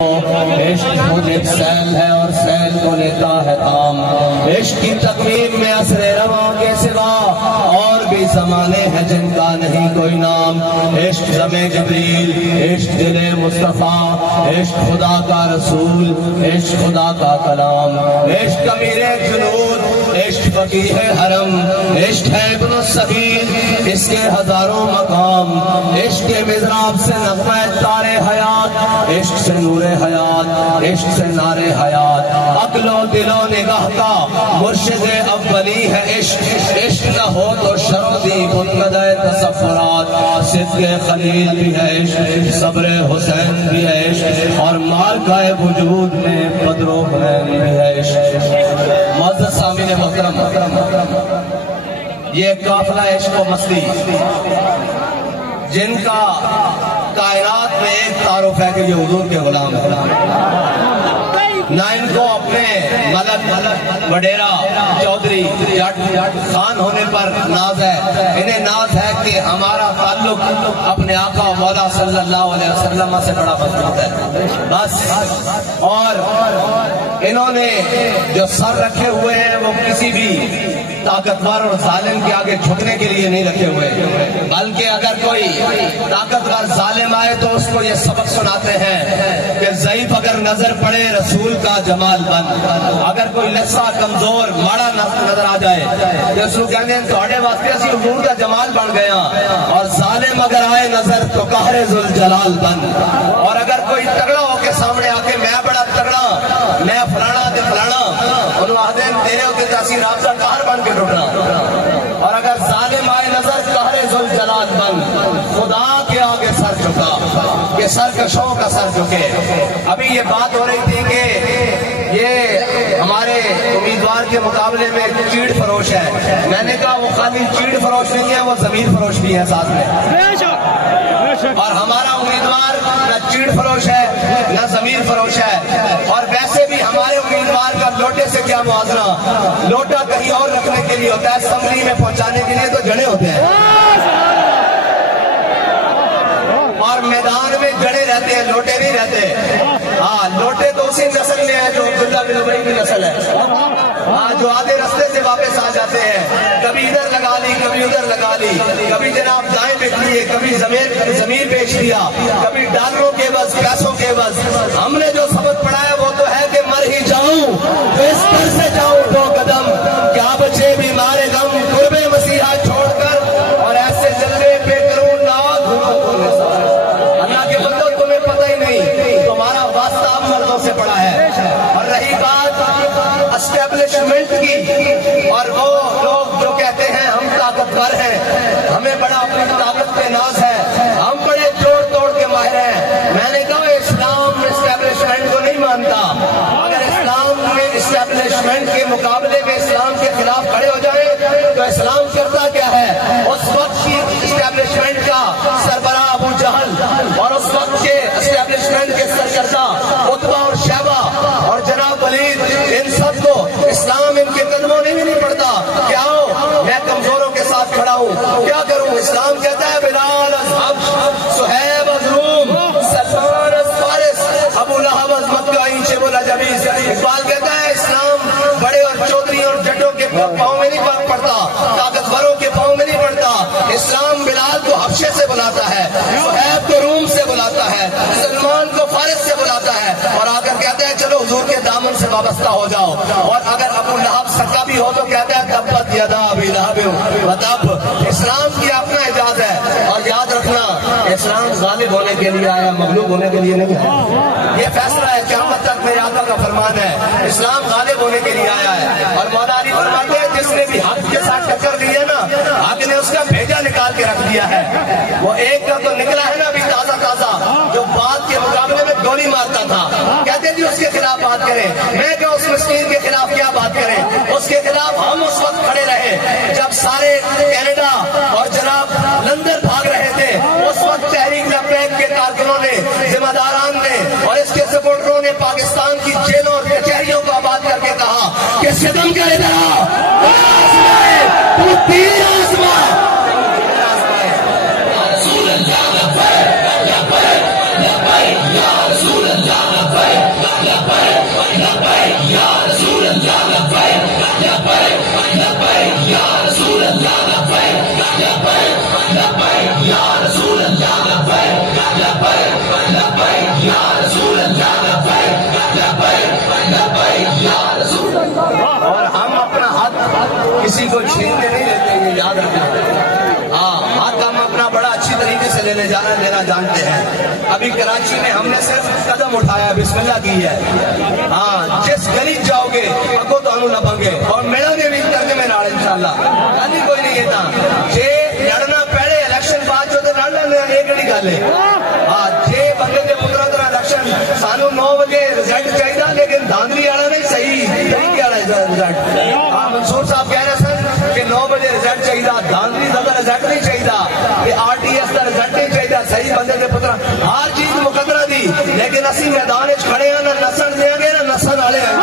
عشق خود ایک سیل ہے اور سیل کو لیتا ہے کام. عشق کی تقویم میں عصر رواں کے سوا اور بھی زمانے ہیں جن کا نہیں کوئی نام. عشق زمیں جبریل، عشق دل مصطفیٰ، عشق خدا کا رسول، عشق خدا کا کلام. عشق امیر جنود، عشق فقیہ حرم، عشق ہے ابن السبیل، اس کے ہزاروں مقام. عشق کے مضراب سے نغمہ تار حیات، عشق سے نور حیات، عشق سے نار حیات. عقل و دل و نگاہ کا مرشد اولی ہے عشق. عشق نہ ہو تو شرودی بنگدہ تصفرات. صدق خلیل بھی ہے عشق، صبر حسین بھی ہے عشق، اور مارکہ وجود میں بدر و حنین بھی ہے عشق. معزز سامعین محترم، یہ قافلہ عشق و مستی جن کا کائنات میں ایک تعارف ہے کہ یہ حضور کے غلام ہیں. نہ ان کو اپنے ملک، وڈیرا، چودھری، جٹ، خان ہونے پر ناز ہے. انہیں ناز ہے کہ ہمارا تعلق اپنے آقا و مولا صلی اللہ علیہ وسلم سے بڑا مضبوط ہے بس. اور انہوں نے جو سر رکھے ہوئے ہیں وہ کسی بھی طاقتور اور ظالم کے آگے جھکنے کے لیے نہیں رکھے ہوئے، بلکہ اگر کوئی طاقتور ظالم آئے تو اس کو یہ سبق سناتے ہیں کہ ضعیف اگر نظر پڑے رسول کا جمال بن. اگر کوئی لسا، کمزور، ماڑا نظر آ جائے تو اس کو کہتے ہیں تھوڑے واسطے اسی حضور کا جمال بن گیا. اور ظالم اگر آئے نظر تو قہر ذوالجلال بن. اور اگر کوئی تگڑا ہو کے سامنے آ کے میں بڑا تگڑا، میں فلانا تے فلانا، انہوں آدھے تیرے ہوتے تاثیر رابطہ قہر بن کے ٹوٹنا. اور اگر ظالم آئے نظر قہر ذوالجلال بن. خدا کے آگے سر جھکا کہ سرکشوں کا سر جھکے. ابھی یہ بات ہو رہی تھی کہ یہ ہمارے امیدوار کے مقابلے میں چیڑ فروش ہے. میں نے کہا وہ خالی چیڑ فروش نہیں ہے، وہ ضمیر فروش بھی ہے ساتھ میں. اور ہمارا امیدوار نہ چیڑ فروش ہے نہ ضمیر فروش ہے. اور ویسے بھی ہمارے امیدوار کا لوٹے سے کیا موازنہ. لوٹا کہیں اور رکھنے کے لیے ہوتا ہے، اسمبلی میں پہنچانے کے لیے تو جڑے ہوتے ہیں، اور میدان میں جڑے رہتے ہیں، لوٹے نہیں رہتے. ہاں، لوٹے تو اسی نسل میں ہے جو عبداللہ بن ابی کی نسل ہے. ہاں، جو آدھے رستے سے واپس آ جاتے ہیں، کبھی ادھر لگا لی، کبھی ادھر لگا لی، کبھی جناب دائیں بیچ لیے، کبھی زمین بیچ دیا، کبھی ڈالروں کے بس، پیسوں کے بس. ہم نے جو سبق پڑھا ہے وہ تو ہے کہ مر ہی جاؤں تو اس گھر سے جاؤں دو قدم، کیا بچے بیمار غم قرب مسیحا چھوڑ کر، اور ایسے جلوے پہ کروں ناز. اللہ کے بندو تمہیں پتہ ہی نہیں تمہارا واسطہ اب مردوں سے پڑا ہے. اور رہی بات اسٹیبلشمنٹ کی، اور وہ لوگ جو کہتے ہیں ہم طاقتور ہیں، ہمیں بڑا اپنی طاقت پہ ناز ہے، ہم بڑے جوڑ توڑ کے ماہر ہیں. میں نے کہا اسلام اسٹیبلشمنٹ کو نہیں مانتا. اگر اسلام میں اسٹیبلشمنٹ کے مقابلے میں اسلام کے خلاف کھڑے ہو جائیں تو اسلام کرتا کیا ہے. اس وقت کی اسٹیبلشمنٹ کا سربراہ ابو جہل، اور اس وقت کے اسٹیبلشمنٹ کے سرکردہ عتبہ اور شیبہ اور جناب ولید، ان سب کو اسلام ان کے قدموں میں بھی نہیں پڑتا. کیا ہو، میں کمزوروں کے ساتھ کھڑا ہوں، کیا کروں. اسلام کہتا ہے بلال از حبش، صہیب از روم، سلمان از فارس، ابو لہب از مکہ، اینچے بولا جبیز. اقبال کہتا ہے اسلام بڑے اور چودھری اور جٹوں کے پاؤں میں نہیں پڑتا، طاقتوروں کے پاؤں میں نہیں پڑتا. اسلام بلال کو حبشے سے بلاتا ہے، صہیب کو روم سے بلاتا ہے، سلمان کو فارس سے بلاتا ہے، اور آ کر کہتا ہے چلو حضور کے دامن سے وابستہ ہو جاؤ. اور اگر ابو لہب سکا بھی ہو تو کہتا ہے تبت یدا ابی لہب وتب. اسلام کی اپنا اعجاز ہے. اور یاد رکھنا اسلام غالب ہونے کے لیے آیا، مغلوب ہونے کے لیے نہیں ہے. یہ فیصلہ ہے، قیامت تک میرے آقا کا فرمان ہے، اسلام غالب ہونے کے لیے آیا ہے. اور مولا علی فرماتے ہیں جس نے بھی حق کے ساتھ ٹکر دی ہے نا، حق نے اس کا بھیجا نکال کے رکھ دیا ہے. وہ ایک کا تو نکلا ہے نا ابھی تازہ تازہ، جو بات کے مقابلے میں گولی مارتا تھا. کہتے جی اس کے خلاف بات کریں. میں کہ اس مسکین کے خلاف کیا بات کریں. اس کے خلاف ہم اس وقت کھڑے رہے جب سارے کینیڈا اور جناب لندن بھاگ رہے تھے. اس وقت تحریک لبیک کے کارکنوں نے، ذمہ داران نے اور اس کے سپورٹروں نے پاکستان کی جیلوں اور کچہریوں کو آباد کر کے کہا کہ ستم کا ادھر رسول اللہ اور ہم اپنا ہاتھ کسی کو چھیننے نہیں دیتے، یہ یاد رکھنا۔ ہاں، ہاتھ ہم اپنا بڑا اچھی طریقے سے لینا جانتے ہیں۔ ابھی کراچی میں ہم نے صرف قدم اٹھایا، بسم اللہ کی ہے۔ ہاں، جس گلی جاؤ گے اگو تو انہوں لبھیں گے اور میڑا میں بھی ترجمے نال انشاءاللہ گل کوئی نہیں ہے۔ جے لڑنا پہلے الیکشن بعد جو لڑ لینا ایک نہیں گل ہے۔ ہاں، جے بندے کے پترا طرح الیکشن سانو 9 بجے رزلٹ چاہیے، لیکن دھاندلی والا نہیں، صحیح طریقے والا رزلٹ۔ ہاں، منصور صاحب کہہ رہے سن کہ 9 بجے رزلٹ چاہیے، دھاندلی زیادہ رزلٹ نہیں چاہیے، کہ RTS کا رزلٹ نہیں چاہیے، صحیح بندے کے پترا ہر چیز مقدرہ دی، لیکن اسی میدان کھڑے ہیں، نہ نسن دیں گے نہ نسن والے ہیں۔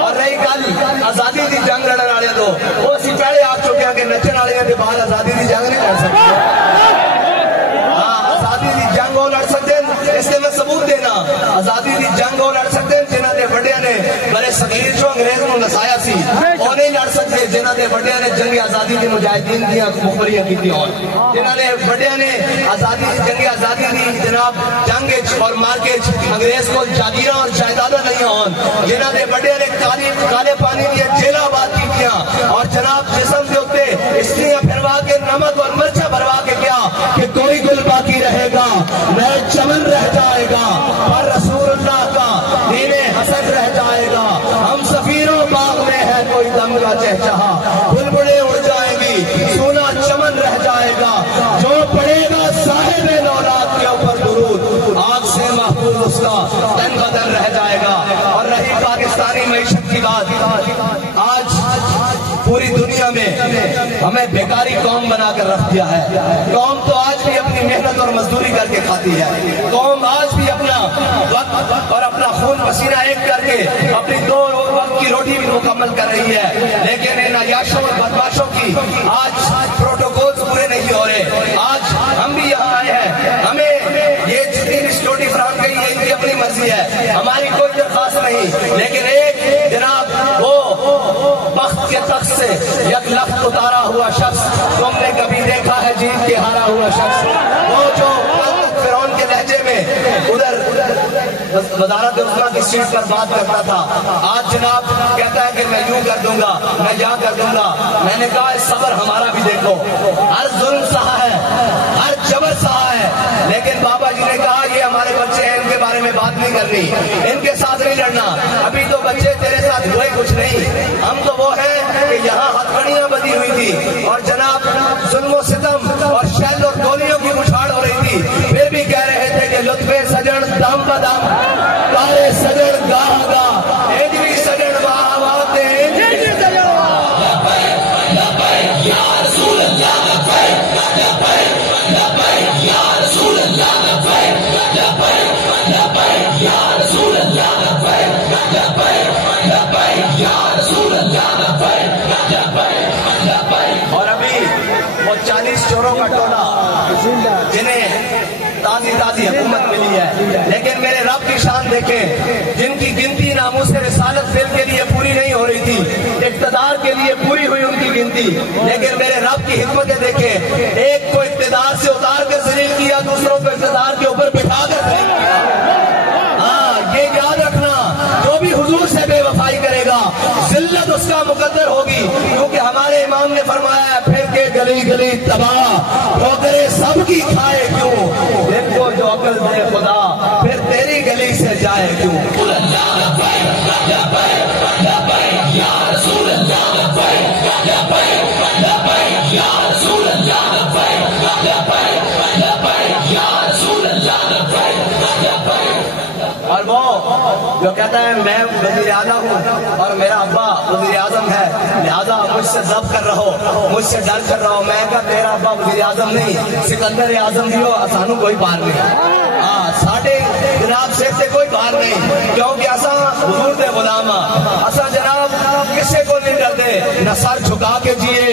اور رہی گل آزادی دی جنگ لڑن والے تو وہ اسی پہلے آ چکے ہیں کہ نچن والے کے بعد آزادی دی جنگ نہیں لڑ سکتے۔ ہاں، آزادی دی جنگ وہ لڑ سکتے ہیں، اس لیے میں ثبوت دینا، آزادی دی جنگ وہ لڑ سکتے ہیں جنہوں نے وڈیا نے بڑے صغیر جو انگریز کو نسایا سی، وہ نہیں لڑ سکتے جنہوں نے وڈیا نے جنگ آزادی دی مجاہدین دیا مخبریاں کی ہون، جنہوں نے وڈیا نے آزادی جنگ آزادی دی جناب جنگ اور مارکیٹ انگریز کو جاگیراں اور جائیداداں نہیں ہون، جنہوں نے وڈیا نے کالے پانی دیا جیلاں آباد کی اور جناب جسم کے اوتے استریاں پھروا کے نمک اور مرچا بھروا کے کیا کہ کوئی گل باقی رہے گا، نئے چمن رہ جائے گا، اور رسول اللہ کا دین حسن رہ جائے گا، ہم سفیروں باغ میں ہے کوئی دم کا چہچہا، بلبلیں اڑ جائیں گی، سونا چمن رہ جائے گا، جو پڑے گا صاحب نورات کے اوپر درود، آگ سے محفوظ اس کا تن بدن رہ جائے گا۔ اور رہی پاکستانی معیشت کی بات، آج پوری دنیا میں ہمیں بیکاری قوم بنا کر رکھ دیا ہے۔ قوم تو آج بھی اپنی محنت اور مزدوری کر کے کھاتی ہے، قوم آج بھی اپنا وقت اور اپنا خون پسینہ ایک کر کے اپنی 2 وقت کی روٹی بھی مکمل کر رہی ہے، لیکن ان عیاشوں اور بدماشوں کی آج پروٹوکول پورے نہیں ہو رہے۔ آج ہم بھی یہاں آئے ہیں، ہمیں یہ جتنی روٹی فراہم کی ہے ان کی اپنی مرضی ہے، ہماری کوئی درخواست نہیں، لیکن ایک جناب وہ بخت کے تخت سے یک لخت اتارا ہوا شخص تم نے کبھی دیکھا ہے جیت کے ہارا ہوا شخص، وہ جو فرعون کے لہجے میں ادھر وزارت عظمیٰ کی سیٹ پر بات کرتا تھا، آج جناب کہتا ہے کہ میں یوں کر دوں گا، میں یہاں کر دوں گا۔ میں نے کہا صبر ہمارا بھی دیکھو، ہر ظلم سہا ہے، ہر جبر سہا ہے، لیکن بابا جی نے کہا یہ ہمارے بچے ہیں، ان کے بارے میں بات نہیں کرنی، ان کے ساتھ نہیں لڑنا، ابھی تو بچے تیرے ساتھ ہوئے کچھ نہیں، ہم تو وہ ہیں کہ یہاں ہتھکڑیاں بندھی ہوئی تھی اور جناب ظلم و ستم اور شیل اور گولیوں کی بچھاڑ ہو رہی تھی، پھر بھی کہہ رہے تھے کہ لطف سجن دم بدم کارے سجن گاہ گاہ ایجوی سجن واہ واتے یا رسول اللہ یا رسول اللہ یا رسول اللہ یا رسول اللہ۔ اور ابھی وہ 40 چوروں کا ٹولہ جنہیں تازی حکومت ملی ہے، لیکن میرے رب کی شان دیکھیں، جن کی گنتی ناموس رسالت دل کے لیے پوری نہیں ہو رہی تھی، اقتدار کے لیے پوری ہوئی ان کی گنتی، لیکن میرے رب کی حکمتیں دیکھیں، ایک کو اقتدار سے اتار کر ذلیل کیا، دوسروں کو اقتدار کے اوپر بٹھا کر ذلیل کیا۔ ہاں، یہ یاد رکھنا، جو بھی حضور سے بے وفائی کرے گا ذلت اس کا مقدر ہوگی، کیونکہ ہمارے امام نے فرمایا ہے پھر کے گلی گلی تباہ ٹھوکرے سب کی کھائے کیوں، ان کو جو عقل دے خدا پھر تیری گلی سے جائے کیوں۔ اور وہ جو کہتا ہے میں وزیر اعظم ہوں اور میرا ابا وزیر اعظم ہے، لہذا مجھ سے ضبط کر رہو، مجھ سے ڈر کر رہو، میں کہا تیرا ابا وزیر اعظم نہیں، سکندر اعظم بھی ہو، سانو کوئی بار نہیں، ہاں ساڑھے جناب سے کوئی بار نہیں، کیونکہ اساں حضور دے غلام ہاں، اساں جناب کسے کو نہیں ڈردے، نہ سر جھکا کے جیے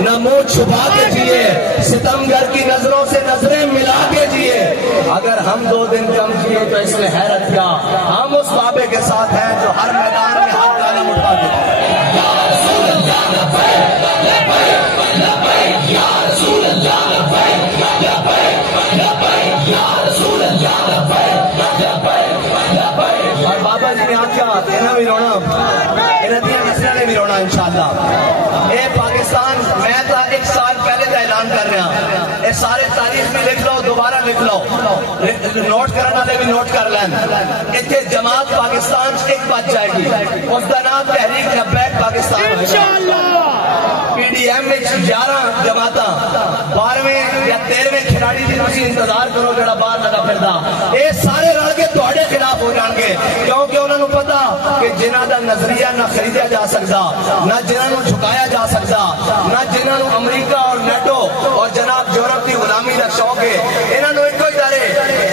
نہ منہ چھپا کے جیے ستمگر کی نظروں سے نظریں ملا کے جیے اگر ہم 2 دن کم جیے تو اس میں حیرت کیا ہم اس بابے کے ساتھ ہیں جو ہر میدان میں ہاتھ قلم اٹھا دیتے ہیں اور بابا جی نے آخیا انہیں بھی رونا انہیں دیا نسلیں نے بھی رونا انشاءاللہ اے پاکستان میں تو 1 سال پہلے کا اعلان کر رہا ہوں اے سارے تاریخ میں لکھ لو دوبارہ لکھ لو نوٹ کرنے والے بھی نوٹ کر لیں اتنے جماعت پاکستان ایک بچ جائے گی اس کا نام تحریک لبیک پاکستان انشاءاللہ پی ڈی ایم میں 11 جماعتاں 12ویں یا 13ویں کھلاڑی جن میں انتظار کرو جڑا باہر لگا پھردا اے سارے رل کے تواڈے خلاف ہو جان گے کیونکہ انہوں نے پتا کہ جنہاں دا نظریہ نہ خریدیا جا سکتا نہ جنہاں نو جھکایا جا سکتا نہ جنہاں نو امریکہ اور نیٹو اور جناب یورپ کی غلامی دا شوق ہے انہوں نے ایک ہی ڈرے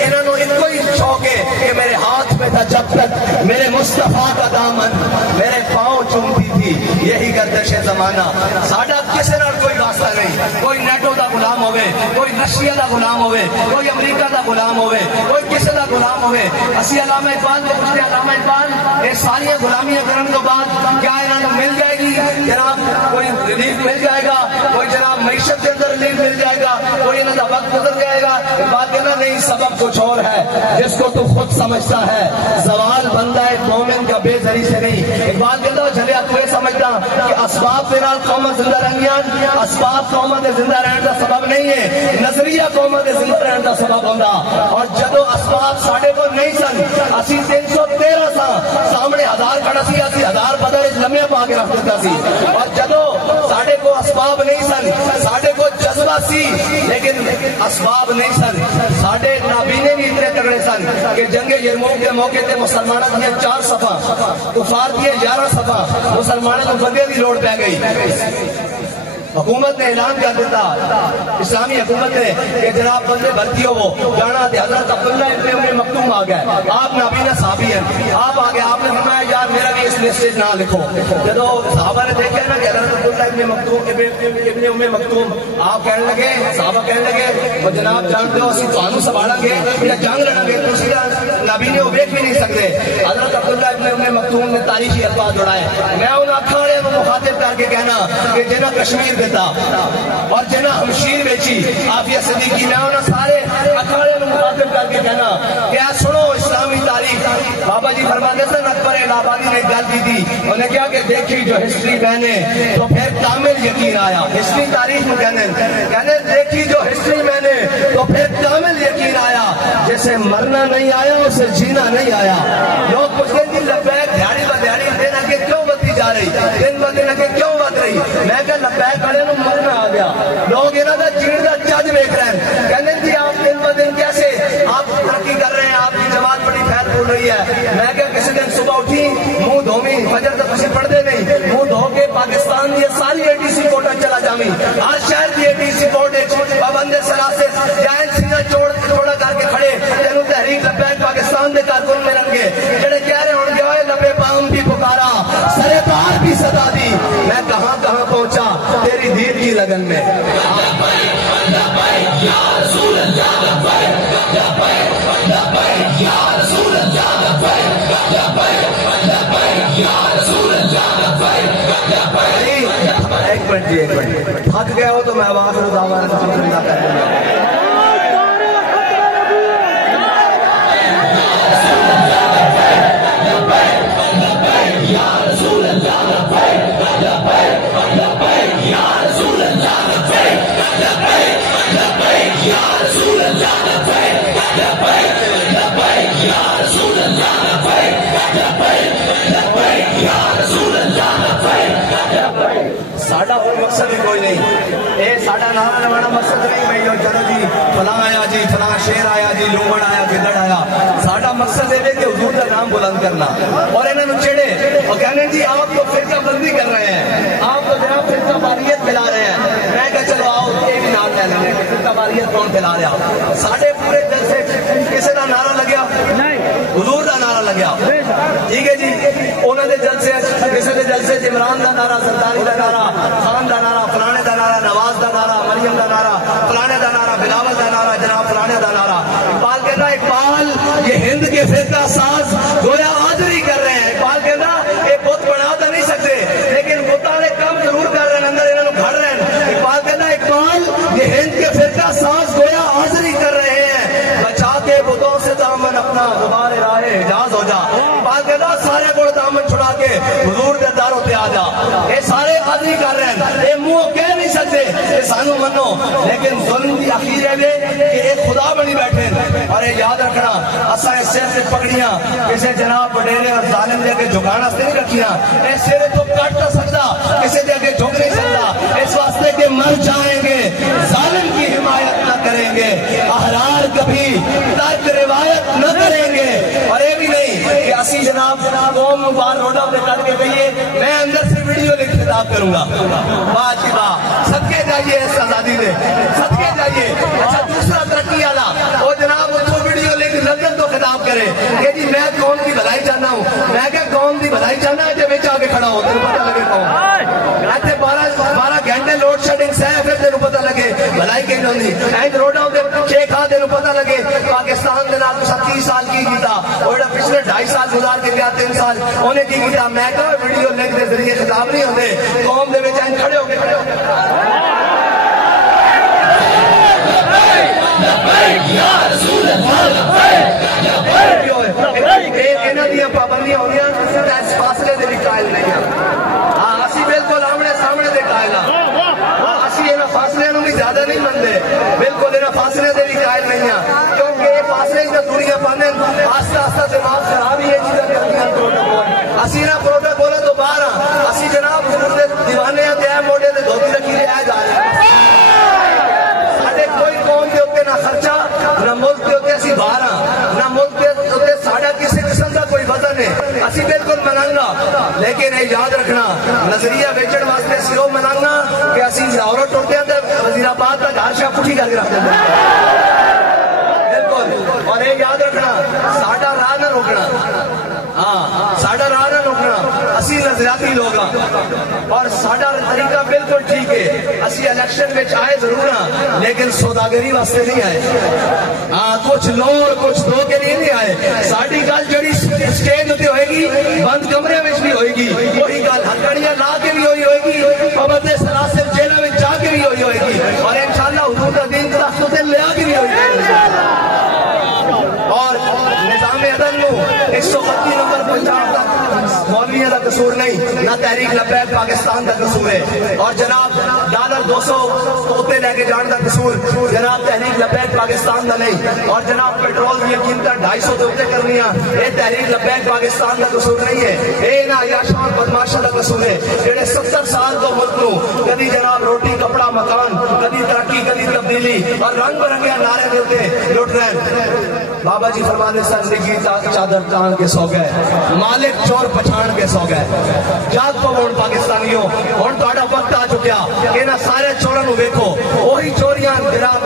انہوں نے ایک ہی شوق ہے کہ میرے ہاتھ میں تھا جب تک میرے مصطفیٰ کا دامن میرے پاؤں چومتی تھی یہی گردش زمانہ ساڈا کسی نال کوئی واسطہ نہیں کوئی نیٹو دا غلام ہوئے کوئی رشیا دا غلام ہوئے کوئی امریکہ دا غلام ہوئے کوئی کسی دا غلام ہوئے اسی علامہ اقبال کو پوچھتے علامہ اقبال یہ ساری غلامیاں کرنے کے بعد کیا انہوں نے مل جائے گی جناب کوئی ریلیف مل جائے گا کوئی جناب معیشت کے اندر ریلیف مل جائے گا کوئی انہوں کا وقت گزر جائے گا بات کہنا نہیں سبب کچھ اور ہے جس کو تو خود سمجھتا ہے زوال بندہ ہے مومن کا بے ذری سے نہیں اقبال کہتا ہو جھلیا تو یہ سمجھتا کہ اسباب کے نال قوم زندہ رہنیاں اسباب قوم کے زندہ رہنے کا سبب نہیں ہے نظریہ قوم کے زندہ رہنے کا سبب ہوتا اور جدو اسباب ساڑھے کو نہیں سن اسی 313 سا سامنے 1000 کھڑا سی اسی 1000 بدر لمحے پا کے رکھ دیتا سی اور جدو ساڑھے کو اسباب نہیں سن ساڑھے کو جذبہ سی لیکن اسباب نہیں سن ساڑھے نابینے بھی اتنے تگڑے سن کہ جنگ یرموک کے موقع تے مسلمانوں دیا 4 صفحہ کفار دیا 11 صفحہ مسلمانوں کو بندے دی لوڑ پہ گئی حکومت نے اعلان کر دیتا اسلامی حکومت نے کہ جناب بندے بھرتی ہو وہ جانا تھے حضرت عبداللہ ابن مکتوم آ گئے آپ نابینا صحابی ہیں آپ آگے آپ نے فرمایا یار میرا بھی اس لسٹ نہ لکھو جب صحابہ نے دیکھا نا کہ حضرت عبداللہ ابن مکتوم آپ کہنے لگے صحابہ کہنے لگے وہ جناب جانتے ہو اسی تانوں سنبھالا گے یا جنگ لڑیں گے تو اسی نابینے کو دیکھ بھی نہیں سکتے حضرت عبداللہ ابن مکتوم نے تاریخی الفاظ جوڑائے میں ان اکھاڑے کو مخاطب کر کے کہنا کہ جنہ کشمیر اور جنہ ہمشیر بیچی عافیہ صدیقی میں انہوں سارے اکھاڑے میں مخاطب کر کے کہنا کہ سنو اسلامی تاریخ بابا جی فرماتے تھے اکبر الہ آبادی نے گل کی تھی انہوں نے کہا کہ دیکھی جو ہسٹری میں تو پھر کامل یقین آیا ہسٹری تاریخ میں کہنے دیکھی جو ہسٹری میں نے تو پھر کامل یقین آیا جیسے مرنا نہیں آیا اسے جینا نہیں آیا لوگ پوچھتے تھے لبیک دیہڑی با دیہڑی دن آگے کیوں بڑھتی جا رہی دن ب دن آگے کیوں بڑھ رہی میں کہ لبیک کھڑے نو مرنا آ گیا لوگ انہوں کا جین کا جج دیکھ رہے ہیں کہنے تھی آپ دن ب دن کیسے آپ ترقی کر رہے ہیں آپ کی جماعت بڑی خیر بول رہی ہے میں کہ کسی دن صبح اٹھی منہ دھومی فجر تک کسی پڑھتے نہیں منہ دھو کے پاکستان کی ساری اے ٹی سی کوٹا چلا جامی ہر شہر کی اے ٹی سی کوٹ پابند سلاسے جائن سینہ چوڑا کر کے کھڑے جنہوں تحریک لبیک پاکستان دے کارکن میں رنگے جڑے کہہ رہے ہوں گے لبے پام بھی پکارا سرے پار بھی صدا دی میں کہاں کہاں پہنچا تیری دید کی لگن میں ایک منٹ جی ایک منٹ تھک گئے ہو تو میں آواز رضاوان الحمدللہ کر دوں ساڑھا کوئی مقصد ہی کوئی نہیں اے ساڑھا نعرہ لگانا مقصد نہیں بھائی چلو جی فلاں آیا جی فلاں شیر آیا جی لومڑ آیا گدڑ آیا ساڑھا مقصد ہے کہ حضور کا نام بلند کرنا اور انہوں چڑھے اور کہنے جی آپ تو فرقہ بندی کر رہے ہیں آپ تو جناب فرقہ واریت پھیلا رہے ہیں میں کہا چلو آؤ یہ بھی نام لے لیں گے فرقہ واریت کون پھیلا رہا ساڑھے پورے دل سے کسی کا نعرہ لگیا حضور کا نعرہ لگیا ٹھیک ہے جی انہوں دے جلسے کسی دے جلسے عمران دا نعرہ سرداری دا نعرہ خان دا نعرہ فلانے دا نعرہ نواز دا نعرہ مریم دا نعرہ فلانے دا نعرہ بلاول دا نعرہ جناب فلانے دا نعرہ اقبال کہتا اقبال یہ ہند کے فرقہ ساز گویا حاضری کر رہے ہیں اقبال کہتا یہ بت بنا تو نہیں سکتے لیکن بتاں دے کم ضرور کر رہے ہیں اندر انہوں گھڑ رہے ہیں اقبال کہتا اقبال یہ ہند کے فرقہ ساز گویا حاضری کر رہے ہیں بچا کے بتوں سے دامن اپنا دوبارے راہ اعجاز ہو جا اقبال کہتا سارے کو دامن چھڑا کے حضور دے داروں پہ آ جا یہ سارے حاضری کر رہے ہیں یہ منہ کہہ نہیں سکتے یہ سانو منو لیکن ظلم کی اخیر ہے کہ ایک خدا بنی بیٹھے اور یہ یاد رکھنا اساں اس سر سے پکڑیاں کسی جناب وڈیرے اور ظالم دے کے جھکانا سے نہیں رکھیاں اس سر تو کٹ نہ سکتا کسی دے کے جھک نہیں سکتا اس واسطے کہ مر جائیں گے ظالم کی حمایت نہ کریں گے احرار کبھی ترک روایت نہ کریں گے اور یہ بھی نہیں کہ اسی جناب قوم باہر روڈوں پہ کر کے کہیے میں اندر سے ویڈیو لکھ خطاب کروں گا واہ جی واہ صدقے جائیے اس آزادی دے صدقے جائیے اچھا دوسرا ترقی والا وہ جناب اس کو ویڈیو لکھ لندن تو خطاب کرے کہ جی میں قوم کی بھلائی چاہنا ہوں میں کہ قوم کی بھلائی چاہنا ہے جب آ کے کھڑا ہو تیرے پتہ لگے قوم ایسے 12 گھنٹے لوڈ شیڈنگ سے پھر تیرے پتہ لگے بھلائی کہیں ہوندی اینج روڈوں کے چیک آ تیرے پتہ لگے پاکستان دے نال 30 سال کی کیتا اور پچھلے 2.5 سال گزار کے گیا 3 سال انہیں کی کیتا میں کہ ویڈیو لنک دے ذریعے خطاب نہیں ہوندے قوم دے وچ اینج کھڑے ہو کے لبیک یا رسول اللہ انہاں دی پابندیاں ہوندیاں تے فاصلے دے وچ قائل نہیں ہاں اسی بالکل آمنے سامنے دے قائل ہاں اسی انہاں فاصلے نوں بھی زیادہ نہیں منتے بالکل انہاں فاصلے دے بھی قائل نہیں ہاں کیونکہ یہ فاصلے کی دنیا پانے آستہ آستہ دماغ خراب ہی ہے چیزیں کرتی ہیں پروٹوکول اسی نہ پروٹوکول تو باہر ہاں اسی جناب حضور دے دیوانے ہیں تے موڈے تے دھوتی رکھی لے آئے جا رہے ہیں ساڈے کوئی قوم دے اوتے نہ خرچہ نہ ملک دے اوتے اسی باہر ہاں نہ ملک دے اوتے ساڈا کسی قسم دا کوئی وزن ہے اسی بالکل منانگا لیکن یہ یاد رکھنا نظریہ بیچن واسطے سیو منانگا کہ اسی لاہور ٹرتے ہیں تے وزیر آباد کا گھر شاہ پٹھی کر کے رکھ دیتے بالکل اور یہ یاد رکھنا ساڈا راہ نہ روکنا ہاں ساڈا راہ نہ روکنا اسی نظریاتی لوگ اور ساڈا طریقہ بالکل ٹھیک ہے اسی الیکشن میں آئے ضرور ہاں لیکن سوداگری واسطے نہیں آئے ہاں کچھ لو اور کچھ دو کے لیے نہیں آئے ساڈی گل جڑی اسٹیج ہوتی ہوئے گی بند کمرے میں بھی ہوئے گی وہی گل ہتھکڑیاں لا کے بھی ہوئی ہوئے گی پابند سلاسل جیلوں میں جا کے بھی ہوئی ہوئے گی اور انشاءاللہ حضور کا دین تخت سے لے کے بھی ہوئی گی اور نظام عدل نو 132 نمبر پنجاب تک مولویوں کا قصور نہیں نہ تحریک لبیک پاکستان کا قصور ہے اور جناب $200 توتے لے کے جان کا قصور جناب تحریک لبیک پاکستان کا نہیں اور جناب پیٹرول کی قیمت 250 توتے کرنی یہ تحریک لبیک پاکستان کا قصور نہیں ہے یہ نہ عیاشاں اور بدماشاں کا قصور ہے جڑے 70 سال تو ملک نو کدی جناب روٹی کپڑا مکان کدی ترقی کدی تبدیلی اور رنگ برنگے نعرے دیتے لٹ رہے ہیں بابا جی فرمانے سے زندگی چادر تان کے سو گئے مالک چور پچھان کے سو گئے جاگ پو ہن پاکستانیوں ہن تہاڈا وقت آ چکیا کہ انہاں سارے چوراں نوں ویکھو وہی چوریاں جناب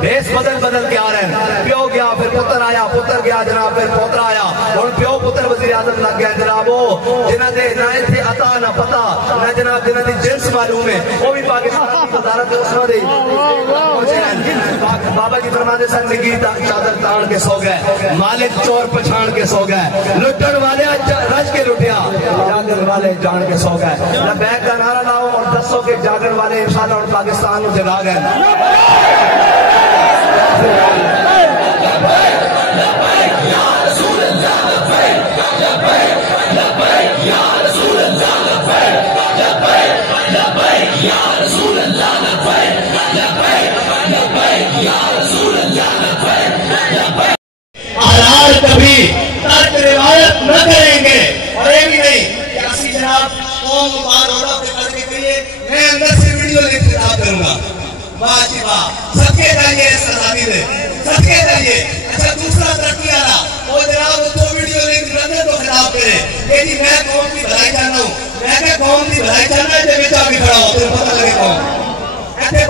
بھیس بدل کے آ رہے ہیں پیو گیا پھر پتر آیا پتر گیا جناب پھر پوترا آیا ہن پیو پتر وزیر اعظم لگ گیا جناب وہ جنہاں دے نہ ایتھے عطا نہ پتہ نہ جناب جنہاں دی جنس معلوم ہے وہ بھی پاکستان کی وزارت اسرا دے بابا جی فرماتے ہیں زندگی چادر تان کے سو گئے مالک چور پچھان کے سو گئے لٹن والے رج کے لٹیا جاگن والے جان کے سو گئے لبیک کا نعرہ لاؤ اور دسو کہ جاگن والے انشاءاللہ اور پاکستان کو جگا گئے لبیک یا رسول اللہ لبیک لبیک یا رسول اللہ لبیک لبیک یا رسول اللہ لبیک لبیک یا رسول اللہ لبیک احرار کبھی ترک روایت نہ کریں گے اور یہ بھی نہیں کہ اسی جناب قوم باہر روڈوں پہ کر کے کہیے میں اندر سے ویڈیو لکھ خطاب کروں گا واہ جی واہ صدقے جائیے اس آزادی دے صدقے جائیے اچھا دوسرا ترقی والا وہ جناب اس کو ویڈیو لکھ لندن تو خطاب کرے کہ جی میں قوم کی بھلائی چاہنا ہوں میں کہ قوم کی بھلائی چاہنا ہے جب بیچا بھی کھڑا ہو پھر پتہ لگے قوم ایتھے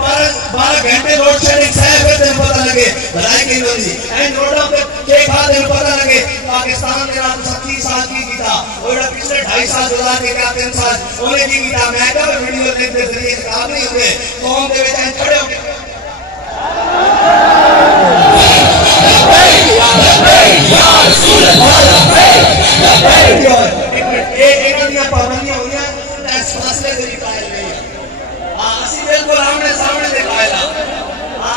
12 گھنٹے لوڈ شیڈنگ سہ پہ دن پتہ لگے بھلائی کی ہوئی این روڈوں پہ کے کھا دن پتہ لگے پاکستان کے رات 37 سال کی تھا اور پچھلے 2.5 سال گزار کے کیا 3 سال انہیں کی تھا میں کہا ویڈیو لنک کے ذریعے خطاب نہیں ہوئے قوم کے بیچ کھڑے ہو گئے ایک دیا پابندیاں ہوئی ہیں اس فاصلے سے قائل نہیں ہے اسی بالکل آمنے سامنے سے قائل ہے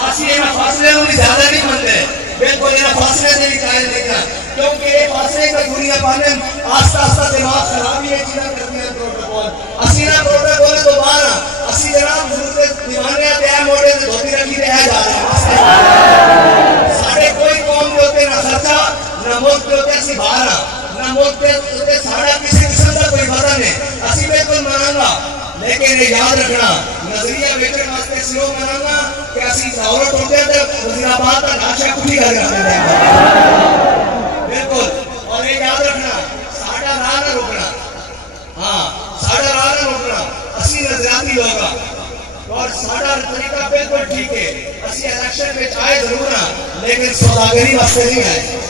اسی اینا فاصلے ہوئی زیادہ نہیں مانتے بالکل اینا فاصلے سے قائل نہیں ہے کیونکہ ایک فاصلے کا دنیا پانے آستہ آستہ دماغ خرابی ہے چیزیں کرتی ہیں پروٹوکول اسی نا پروٹوکول دوبارہ اسی جناب حضور دیوانے آتے ہیں موڑے سے دھوتی رکھی دے ہے جا رہے ہیں ساڑھے کوئی قوم کے ہوتے نہ خرچہ نہ ملک کے ہوتے اسی بارہ نہ ملک کے ہوتے ساڑھا کسی قسم کا کوئی پتہ نہیں اسی بالکل مانگا لیکن یہ یاد رکھنا نظریہ بیٹھے واسطے سلو مانگا کہ اسی لاہور ٹوٹے تھے وزیر آباد کا ڈھانچہ کٹھی کر رکھتے ہیں بالکل اور یہ یاد رکھنا ساڑھا راہ نہ رکنا ساڑھا راہ نہ رکنا اسی نظریاتی لوگا اور ساڑھا طریقہ بالکل ٹھیک ہے اسی الیکشن میں چاہے ضرور نا لیکن سوداگری واسطے نہیں آئے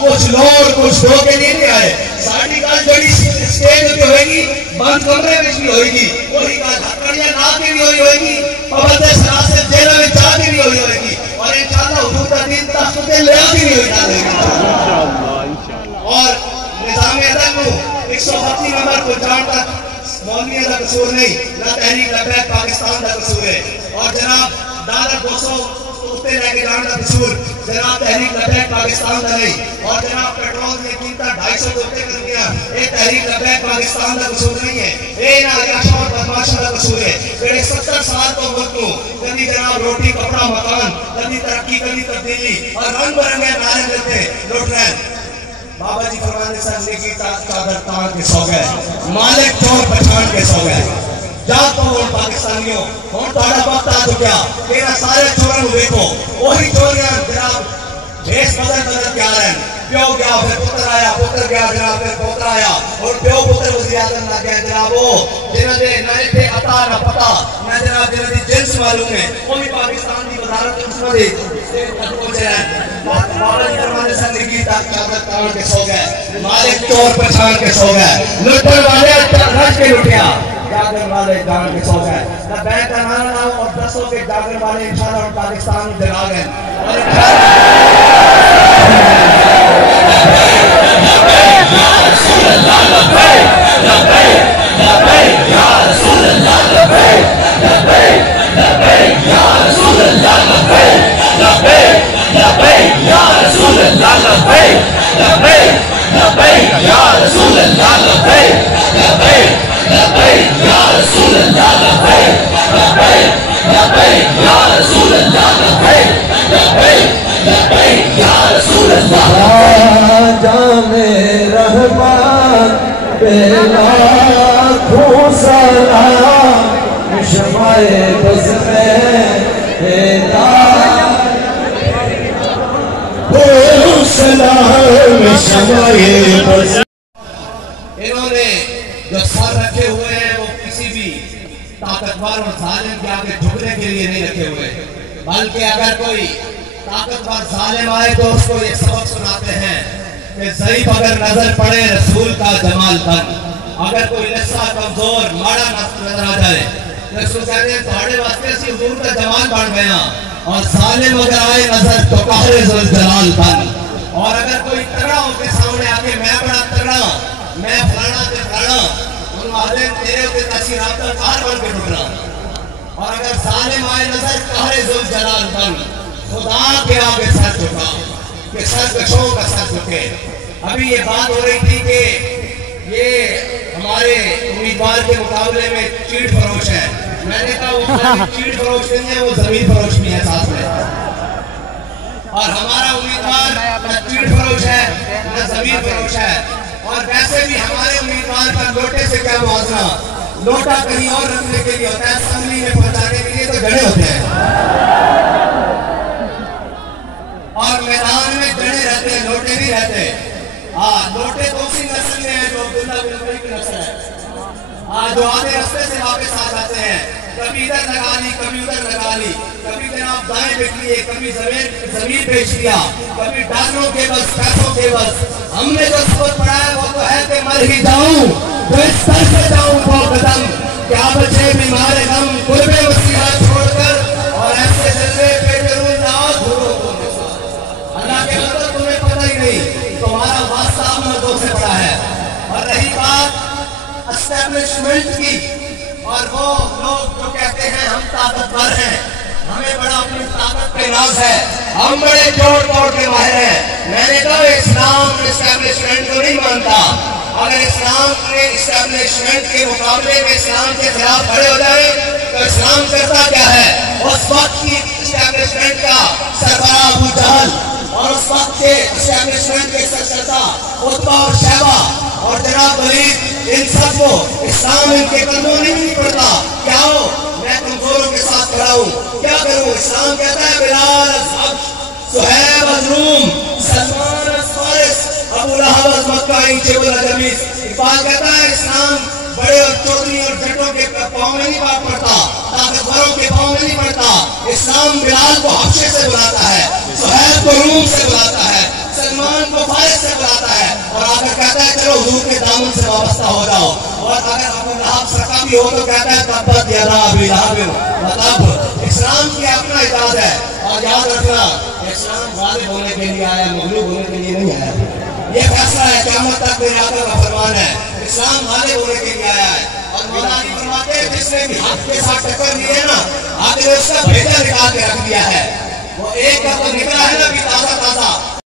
کچھ لوگ کچھ دو کے لیے نہیں آئے ساڑھی کال جوڑی سٹیج ہوتی ہوئے گی بند کمرے میں بھی ہوئے گی وہی کال ہتکڑیاں نا کے بھی ہوئے گی پابند سراسر جیلوں میں جا کے بھی ہوئے گی اور انشاءاللہ حضور کا دین تخت لے کے بھی ہوئے گی اور نظام عدل کو 132 نمبر کو جان تک مولویوں کا قصور نہیں نہ تحریک لبیک پاکستان کا قصور ہے اور جناب $200 اتے لے کے جان کا قصور جناب تحریک لبیک پاکستان کا نہیں اور جناب پیٹرول کی قیمت 250 اتے کر دیا یہ تحریک لبیک پاکستان کا قصور نہیں ہے یہ عیاشوں اور بدماشوں کا قصور ہے پھر 70 سال تو ملک کو کبھی جناب روٹی کپڑا مکان کبھی ترقی کبھی تبدیلی اور رنگ برنگے نعرے دیتے لوٹ رہے ہیں بابا جی فرمانے سے زندگی چادر تان کے سو گئے مالک چور پہچان کے سو گئے جاگ تو ہون پاکستانیوں ہون تھوڑا وقت آ چکیا تیرا سارے چوروں کو دیکھو وہی چوریاں جناب بھیس بدل کے آ رہے ہیں پیو گیا پھر پتر آیا پتر گیا جناب پھر پوتر آیا اور پیو پتر وزیر اعظم نہ گیا جناب وہ جنہوں نے نہ اتنے عطا نہ پتہ نہ جناب جنہوں نے جنس معلوم ہے وہ بھی پاکستان کی وزارت مسئلہ دے پہنچے ہیں بابا جی فرمانے سے زندگی تک چادر تان کے سو گئے مالک چور پہچان کے سو گئے لٹن والے رش کے لٹیا جاگر والے جان کے سو گئے نہ بینک کا نانا نہ اور دسوں کے جاگر والے انشاءاللہ پاکستان میں جگا گئے انہوں نے جو سر رکھے ہوئے ہیں وہ کسی بھی طاقتور اور ظالم کے آگے جھکنے کے لیے نہیں رکھے ہوئے بلکہ اگر کوئی طاقتور ظالم آئے تو اس کو یہ سبق سناتے ہیں کہ ضعیف اگر نظر پڑے رسول کا جمال بن اگر کوئی لسا کمزور ماڑا نظر آ جائے رسول کہتے ہیں تھوڑے واسطے سے حضور کا جمال بن گیا اور ظالم اگر آئے نظر تو قہر ذوالجلال بن اور اگر کوئی تگڑا ہو کے سامنے آ کے میں بڑا تگڑا میں فلانا تے فلانا ان معلوم تیرے ہوتے تاثیرات کا کار بن کے ٹوٹنا اور اگر ظالم آئے نظر قہر ذوالجلال بن خدا کے آگے سر جھکا کہ سر کشوں کا سر جھکے ابھی یہ بات ہو رہی تھی کہ یہ ہمارے امیدوار کے مقابلے میں چیٹ فروش ہے میں نے کہا وہ چیٹ فروش نہیں ہے وہ زمین فروش بھی ہے ساتھ میں اور ہمارا امیدوار نہ چیٹ فروش ہے نہ زمین فروش ہے اور ویسے بھی ہمارے امیدوار کا لوٹے سے کیا موازنہ لوٹا کہیں اور رکھنے کے لیے ہوتا ہے اسمبلی میں پہنچانے کے لیے تو گڑے ہوتے ہیں اور میدان میں گڑے رہتے ہیں لوٹے بھی رہتے ہیں لوٹے تو اسی نسل میں ہیں جو عبداللہ بن ابی کی نسل ہے جو آدھے رستے سے واپس آ جاتے ہیں کبھی ادھر لگا لی کبھی ادھر لگا لی، کبھی جناب دائیں بیچ لیے کبھی زمین بیچ لیا، کبھی ڈالروں کے بس پیسوں کے بس۔ ہم نے جو سبق پڑھا ہے وہ تو ہے کہ مر ہی جاؤں تو اس طرح سے جاؤں دو قدم، کیا بچے بیمار غم قرب مسیحا چھوڑ کر، اور ایسے جلوے پہ کروں ناز دھروں کو نثار۔ اللہ کے مطلب تمہیں پتہ ہی نہیں، تمہارا واسطہ مردوں سے پڑا ہے۔ اور رہی بات اسٹیبلشمنٹ کی، اور وہ لوگ جو کہتے ہیں ہم طاقتور ہیں، ہمیں بڑا اپنی طاقت پہ ناز ہے، ہم بڑے جوڑ توڑ کے ماہر ہیں۔ میں نے کہا اسلام اسٹیبلشمنٹ کو نہیں مانتا۔ اگر اسلام نے اسٹیبلشمنٹ کے مقابلے میں اسلام کے خلاف کھڑے ہو جائے تو اسلام کرتا کیا ہے؟ اس وقت کی اسٹیبلشمنٹ کا سربراہ ابو جہل، اور اس وقت کے اسٹیبلشمنٹ کے سرکردہ عتبہ اور شیبہ اور جناب ولید، ان سب کو اسلام ان کے قدموں نہیں پڑتا۔ کیا ہو میں کمزوروں کے ساتھ کھڑا ہوں، کیا کروں؟ اسلام کہتا ہے بلال از حبش، صہیب از روم، سلمان از فارس، ابو لہب از مکہ، اینچے بلا جمیس۔ اقبال کہتا ہے اسلام بڑے اور چودھری اور جٹوں کے پاؤں میں نہیں پڑتا، طاقتوروں کے پاؤں میں نہیں پڑتا۔ اسلام بلال کو حبشے سے بلاتا ہے، صہیب کو روم سے بلاتا ہے، سلمان کو فارس سے بلاتا ہے، اور آگر کہتا ہے چلو حضور کے دامن سے وابستہ ہو جاؤ۔ اور اگر ابو لہب سرکا بھی ہو تو کہتا ہے تبت یدا ابی لہب، مطلب اسلام کی اپنا اعزاز ہے۔ اور یاد رکھنا اسلام غالب ہونے کے لیے آیا، مغلوب ہونے کے لیے نہیں آیا۔ یہ فیصلہ ہے، قیامت تک میرے آقا کا فرمان ہے، اسلام غالب ہونے کے لیے آیا ہے۔ اور مولا علی فرماتے ہیں جس نے بھی حق کے ساتھ ٹکر لی ہے نا، آج نے اس کا بھیجا نکال کے رکھ دیا ہے۔ وہ ایک کا تو نکلا ہے نا بھی تازہ تازہ،